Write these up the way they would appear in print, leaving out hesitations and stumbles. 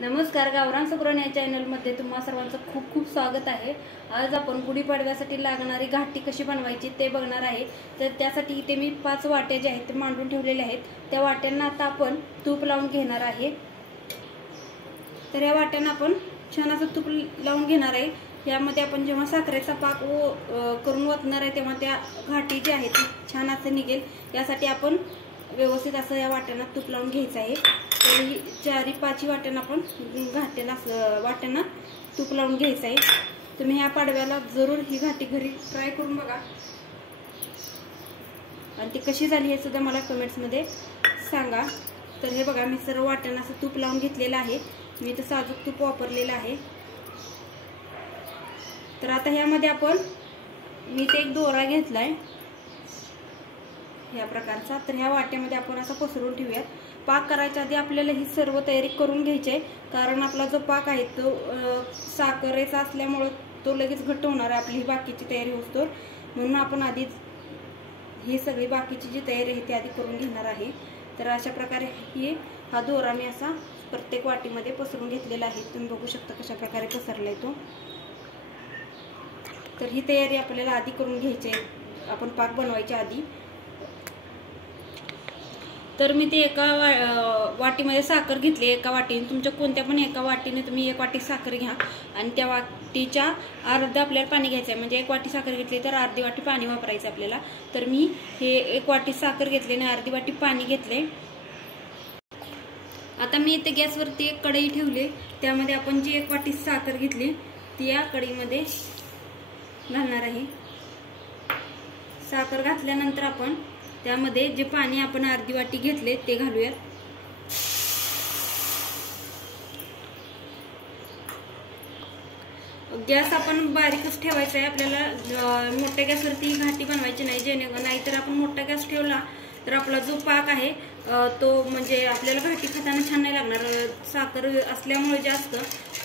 नमस्कार, गावरान सुगरण या चॅनलमध्ये तुम्हा सर्वांचं खूप खूप स्वागत आहे। आज आपण गुढीपाडव्यासाठी लागणारी घाटी कशी बनवायची ते बघणार आहे। तर त्यासाठी इथे मी 5 वाट्या जे आहेत ते मांडून ठेवलेले आहेत। त्या वाट्यांना आता आपण तूप लावून घेणार आहे। तर या वाट्यांना आपण छान असं तूप लावून घेणार आहे। यामध्ये आपण जेव्हा साखरेचा पाक करून ओतणार आहे तेव्हा त्या घाटी जी आहे ती छान असं निघेल, यासाठी आपण व्यवस्थित असं या वाट्यांना तूप लावून घ्यायचं आहे। तर 4-5 वाट्यांना आपण वाट्यांना तूप लावून घ्यायचं आहे। तुम्ही ह्या पाडव्याला जरूर ही घाटी घरी ट्राय करून बघा आणि ती कशी झाली हे सुद्धा मला कमेंट्स मध्ये सांगा। तर हे बघा, मी सर्व वाट्यांना असं तूप लावून घेतलेलं आहे। मी तर साजूक तूप वापरलेलं आहे। तर आता ह्यामध्ये मी ते एक दोरा घेतलाय ह्या प्रकारचा। तर ह्या वाट्यामध्ये आपण असं पसरून ठेवूयात। पाक करायच्या आधी आपल्याला ही सर्व तयारी करून घ्यायची आहे, कारण आपला जो पाक आहे तो साखरेचा असल्यामुळे तो लगेच घट्ट होणार आहे आपली बाकीची तयारी होतो। म्हणून आपण आधी ही सगळी बाकीची जी तयारी आहे ती आधी करून घेणार आहे। तर अशा प्रकारे हा दोरा मी असा प्रत्येक वाटीमध्ये पसरून घेतलेला आहे। तुम्ही बघू शकता कशा प्रकारे पसरलाय तो। तर ही तयारी आपल्याला आधी करून घ्यायची आहे, आपण पाक बनवायच्या आधी। तर मी ते एका वाटीमध्ये साखर घेतली, एका वाटीने तुमच्या कोणत्या पण एका वाटीने तुम्ही 1 वाटी साखर घ्या आणि त्या वाटीच्या अर्ध आपल्याला पाणी घ्यायचं आहे। म्हणजे 1 वाटी साखर घेतली तर अर्धी वाटी पाणी वापरायचं आपल्याला। तर मी हे 1 वाटी साखर घेतली आणि अर्धी वाटी पाणी घेतले। आता मी इथे गॅसवरती एक कढई ठेवली, त्यामध्ये आपण जी 1 वाटी साखर घेतली ती या कढईमध्ये घालणार आहे। साखर घातल्यानंतर आपण त्यामध्ये जे पाणी आपण अर्धी वाटी घेतले ते घालूयात। गॅस आपण बारीकच ठेवायचा आहे आपल्याला। मोठ्या गॅसवरती घाटी बनवायची नाही, नाहीतर आपण मोठा गॅस ठेवला तर आपला जो पाक आहे तो म्हणजे आपल्याला घाटी खाताना छान नाही लागणार। साखर असल्यामुळे जास्त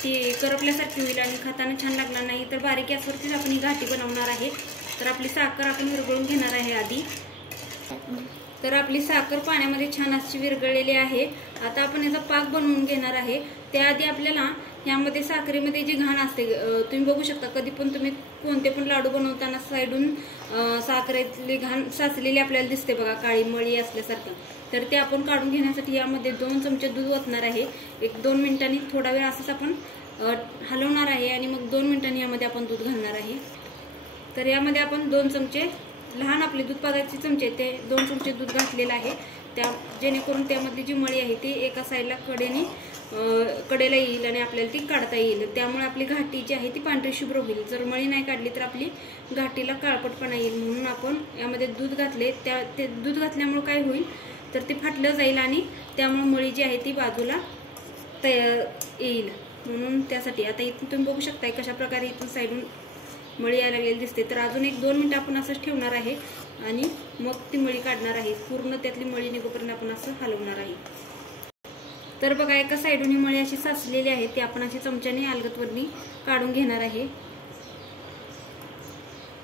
ती करपल्यासारखी होईल आणि खाताना छान लागणार नाही। तर बारीक गॅसवरतीच आपण ही घाटी बनवणार आहे। तर आपली साखर आपण विरघळून घेणार आहे आधी। तर आपली साखर पाण्यामध्ये छान अशी विरघळलेली आहे। आता आपण याचा पाक बनवून घेणार आहे। त्याआधी आपल्याला यामध्ये साखरेमध्ये जी घाण असते, तुम्ही बघू शकता कधी पण तुम्ही कोणते पण लाडू बनवताना साईडून साखरेतली घाण साचलेली आपल्याला दिसते बघा, काळी मळी असल्यासारखं। तर ते आपण काढून घेण्यासाठी यामध्ये 2 चमचे दूध ओतणार आहे। 1-2 मिनिटांनी थोडा वेळ असंच आपण हलवणार आहे आणि मग 2 मिनिटांनी यामध्ये आपण दूध घालणार आहे। तर यामध्ये आपण 2 चमचे लहान आपले दूध पाजायचे चमचे ते 2 चमचे दूध घातलेलं आहे, त्या जेणेकरून त्यामधली जी मळी आहे ती एका साईडला कडेला येईल आणि आपल्याला ती काढता येईल। त्यामुळे आपली घाटी जी आहे ती पांढरी शुभ्र होईल। जर मळी नाही काढली तर आपली घाटीला काळपटपणा येईल। म्हणून आपण यामध्ये दूध घातले, ते दूध घातल्यामुळे काय होईल तर ते फाटलं जाईल आणि त्यामुळे मळी जी आहे ती बाजूला येईल। म्हणून त्यासाठी आता इथून तुम्ही बघू शकताय कशा प्रकारे इथून साईडून मळी यायला लागलेली दिसते। तर अजून 1-2 मिनिटं आपण असंच ठेवणार आहे आणि मग ती मळी काढणार आहे। पूर्ण त्यातली मळी निघोपर्यंत आपण असं हलवणार आहे। तर बघा, एका साईडून ही मळी अशी साचलेली आहे ती आपण अशी चमच्याने अलगदवरनी काढून घेणार आहे।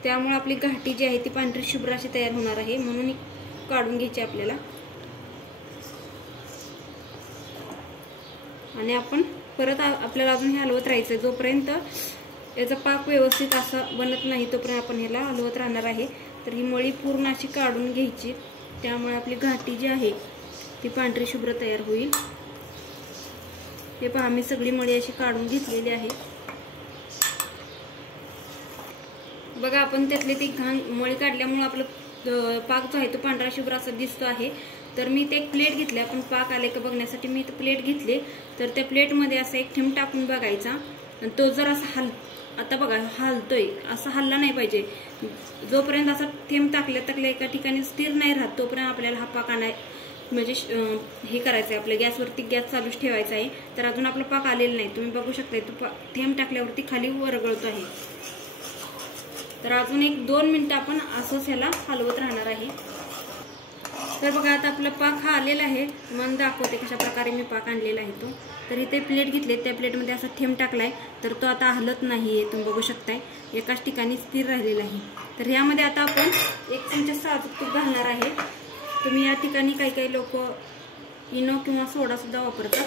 त्यामुळे आपली घाटी जी आहे ती पांढरी शुभ्र अशी तयार होणार आहे, म्हणून काढून घ्यायची आपल्याला। आणि आपण परत आपल्याला अजून हे हलवत राहायचं जोपर्यंत याचा पाक व्यवस्थित असा बनत नाही, तोपर्यंत आपण याला हलवत राहणार आहे। तर ही मळी पूर्ण अशी काढून घ्यायची, त्यामुळे आपली घाटी जी आहे ती पांढरी शुभ्र तयार होईल। हे पहा, मी सगळी मळी अशी काढून घेतलेली आहे। बघा, आपण त्यातली ती घाण मळी काढल्यामुळे आपलं पाक जो आहे तो पांढरा शुभ्र असा दिसतो आहे। तर मी ते एक प्लेट घेतली, आपण पाक आले का बघण्यासाठी मी ते प्लेट घेतले। तर त्या प्लेटमध्ये असं एक थेंब टाकून बघायचा आणि तो जर असा आता बघा हलतोय, असं हलला नाही पाहिजे। जोपर्यंत असा थेंब टाकल्या एका ठिकाणी स्थिर नाही राहत तोपर्यंत आपल्याला हा पाक म्हणजे हे करायचं आहे, आपल्या गॅसवरती गॅस चालूच ठेवायचा आहे। तर अजून आपला पाक आलेला नाही, तुम्ही बघू शकता तो थेंब टाकल्यावरती खाली वरगळतो आहे। तर अजून 1-2 मिनिटं आपण असंच ह्याला हलवत राहणार आहे। तर बघा, आता आपला पाक हा आलेला आहे। मन दाखवते कशा प्रकारे मी पाक आणलेला आहे तो। तर इथे प्लेट घेतले, त्या प्लेटमध्ये असा थेंब टाकलाय तर तो आता हलत नाहीये, तुम्ही बघू शकताय एकाच ठिकाणी स्थिर राहिलेला आहे। तर यामध्ये आता आपण 1 चमचा साजूक तूप घालणार आहे। तुम्ही या ठिकाणी काही लोक इनो किंवा सोडा सुद्धा वापरतात.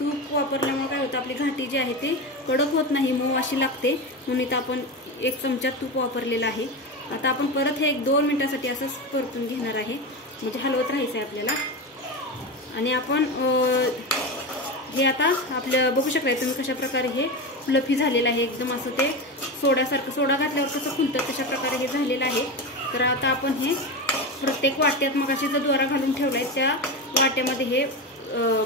तूप वापरल्यामुळे काय होतं, आपली घाटी जी आहे ती कडक होत नाही, मऊ अशी लागते. म्हणून इथं आपण 1 चमचा तूप वापरलेला आहे. आता आपण परत हे 1-2 मिनिटासाठी असंच परतून घेणार आहे, म्हणजे हलवत राहायचं आहे आपल्याला. आणि आपण हे आता आपलं बघू शकताय तुम्ही कशा प्रकारे हे फ्लफी झालेलं आहे. एकदम असं ते सोड्यासारखं, सोडा घातल्यावर कसं फुलतं तशा प्रकारे हे झालेलं आहे. तर आता आपण हे प्रत्येक वाट्यात मगाशी जो दोरा घालून ठेवलाय त्या वाट्यामध्ये हे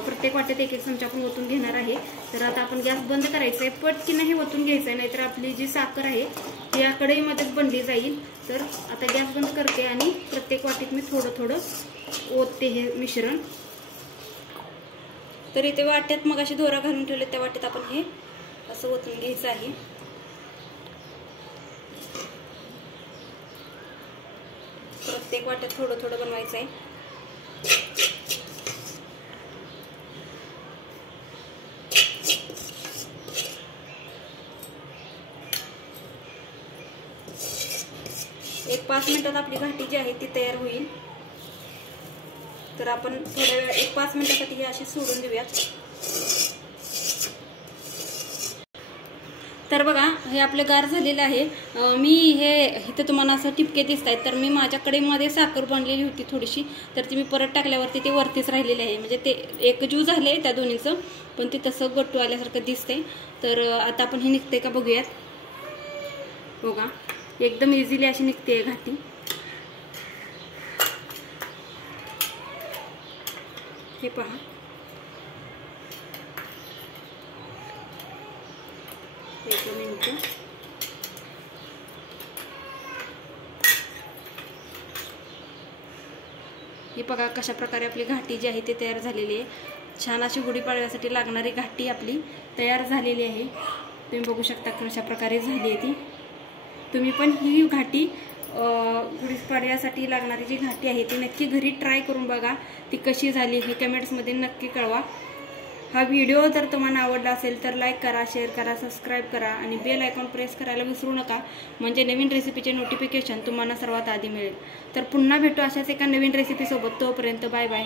प्रत्येक वाट्यात 1-1 चमचा आपण ओतून घेणार आहे. तर आता आपण गॅस बंद करायचा आहे, पटकीनं हे ओतून घ्यायचं आहे, नाहीतर आपली जी साखर आहे ती या कढईमध्येच बनली जाईल. तर आता गॅस बंद करते आणि प्रत्येक वाटीत मी थोडं थोडं ओतते हे मिश्रण. तर इथे वाट्यात मगाशी दोरा घालून ठेवले त्या वाट्यात आपण हे असं ओतून घ्यायचं आहे. प्रत्येक वाट्यात थोडं थोडं बनवायचं आहे. एक 5 मिनिटात आपली घाटी जी आहे ती तयार होईल. तर आपण थोड्या वेळ 1-5 मिनिटासाठी हे अशी सोडून देऊयात. तर बघा हे आपलं गार झालेलं आहे. मी हे इथं तुम्हाला असं टिपके दिसत आहेत, तर मी माझ्या कढईमध्ये साखर बनलेली होती थोडीशी, तर ती मी परत टाकल्यावरती ते वरतीच राहिलेले आहे, म्हणजे ते एकजीव झाले त्या दोन्हीचं, पण ते तसं गट्टू आल्यासारखं दिसतंय. तर आता आपण हे निघते का बघूयात. बघा एकदम इझिली अशी निघते घाटी. हे पहा, एक मिनिट. ही बघा कशा प्रकारे आपली घाटी जी आहे ती तयार झालेली आहे. छान अशी गुढीपाडव्यासाठी लागणारी घाटी आपली तयार झालेली आहे. तुम्ही बघू शकता कशा प्रकारे झाली आहे ती. तुम्ही पण ही घाटी गुढीपाडव्यासाठी लागणारी जी घाटी आहे ती नक्की घरी ट्राय करून बघा. ती कशी झाली हे कमेंट्समध्ये नक्की कळवा. हा व्हिडिओ जर तुम्हाला आवडला असेल तर लाईक करा, शेअर करा, सबस्क्राईब करा आणि बेल आयकॉन प्रेस करायला विसरू नका, म्हणजे नवीन रेसिपीचे नोटिफिकेशन तुम्हाला सर्वात आधी मिळेल. तर पुन्हा भेटू अशाच एका नवीन रेसिपीसोबत. तोपर्यंत बाय बाय.